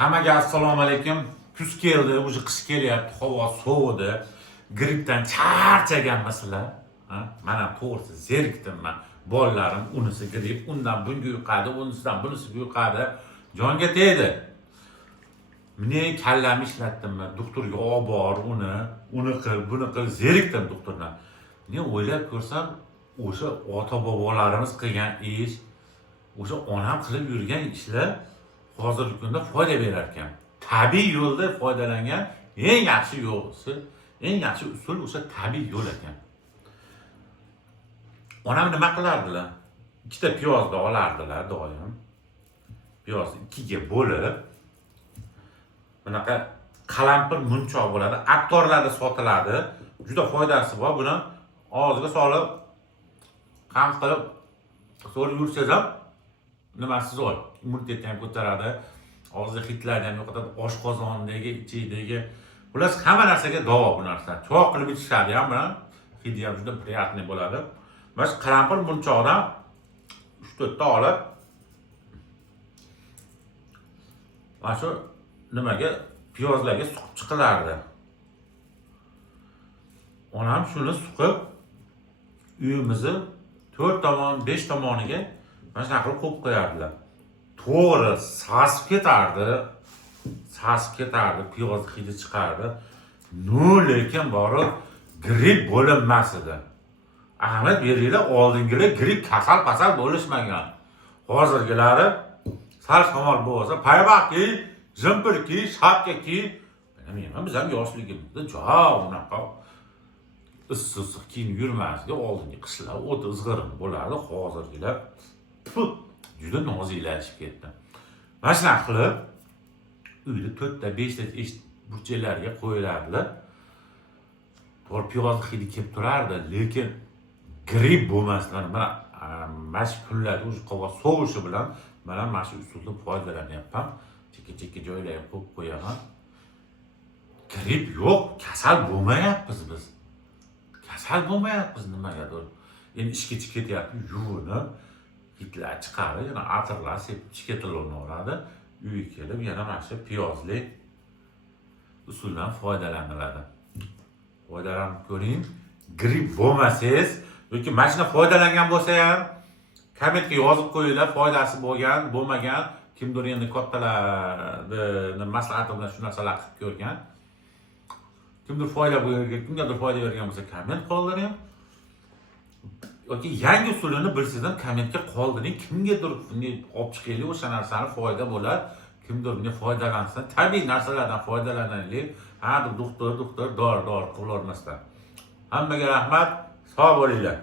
Hammaga assalomu alaykum. Kuz keldi, o'sha qish kelyapti, havo sovidi. Grippdan charchaganmisizlar? Ha? Mana to'g'risi zerikdimman. Bolalarim unisi gripp, undan bunga yuqadi, unisidan bunisiga yuqadi. Jonga tegdi. Meni kallamni ishlatdimmi? Doktorga olib bor uni qil, buni qil, zerikdim doktordan. Men o'ylab ko'rsam, o'sha ota-bobolarimiz qilgan ish, o'sha onam qilib yurgan ishlar hozirgi kunda foyda berar ekan. Tabiiy yo'lda foydalangan eng yaxshi usul o'sha tabiiy yo'l ekan. Onam nima qilardilar? Ikkita piyozni olardilar doim. Piyozni ikkiga bo'lib, bunaqa qalampir munchoq bo'ladi. Aktorlarda sotiladi. Juda foydasi bor. Buni og'ziga solib, qam qilib so'rib yursangiz ham nimasi zo'r. Immunitetni ham ko'taradi. Og'izda hidlarni ham yo'qotadi. Oshqozondagi, ichidagi. Xullas hamma narsaga davo bu narsa. Cho'q qilib ichishadi ham bilan. Hidi ham juda приятный bo'ladi. Mana qalampir munchoqdan 3-4 ta olib, mana shu nimaga piyozlarga suqib chiqilardi. Onam shuni suqib uyimizni 4 tomon, 5 tomoniga mana shunaqa qilib qo'yib qo'yardilar. To'g'ri sasib ketardi, piyoz hidi chiqardi. Lekin borib gripp bo'linmas edi. Ahamiyat beringlar, oldingilar gripp kasal bo'lishmagan. Hozirgilari sal shamol bo'lsa, paybaqki, jimpirki, shapkaki, bilmayman, biz ham yoshligimizda unaqa issiq kiyinib yurmasdik. Oldingi qishlar o'ta izg'irin bo'lardi. Hozirgilar juda nozilashib ketdi. Mana shunaqa qilib uyda 4 ta 5 ta burchaklarga qo'yilardilar. To'g'ri piyozni hidi kelib turardi, lekin gripp bo'lmasdan mana shu kunlarda o'sha havo sovishi bilan mana shu usuldan foydalanyapman. Chekka joylarga qo'yib qo'yaman. Gripp yo'q, kasal bo'lmayapmiz biz. Kasal bo'lmayapmiz nimagadir. Endi ishga ketyapti, yuvinib, hidlar chiqarib, yana atirlar sepib chiketiladi. Uyga kelib yana mana shu piyozli usuldan foydalaniladi. Foydalanib ko'ring. Gripp bo'lmasangiz yoki mana shundan foydalangan bo'lsa ham kommentga yozib qo'yinglar, foydasi bo'lgan, bo'lmagan, kimdir endi kattalarni maslahati bilan shu narsalar qilib ko'rgan. Kimdir foyda bergan bo'lsa komment qoldiring. Yoki yangi usulini bilsangizdan kommentga qoldiring. Kimgadir bunga olib chiqaylik, o'sha narsani foyda bo'lar. Kimdir bunga foydalansin. Tabiiy narsalardan foydalanaylik. Ha, doktor, dori qilib o'rmasdan. Hammaga rahmat, sog' bo'linglar.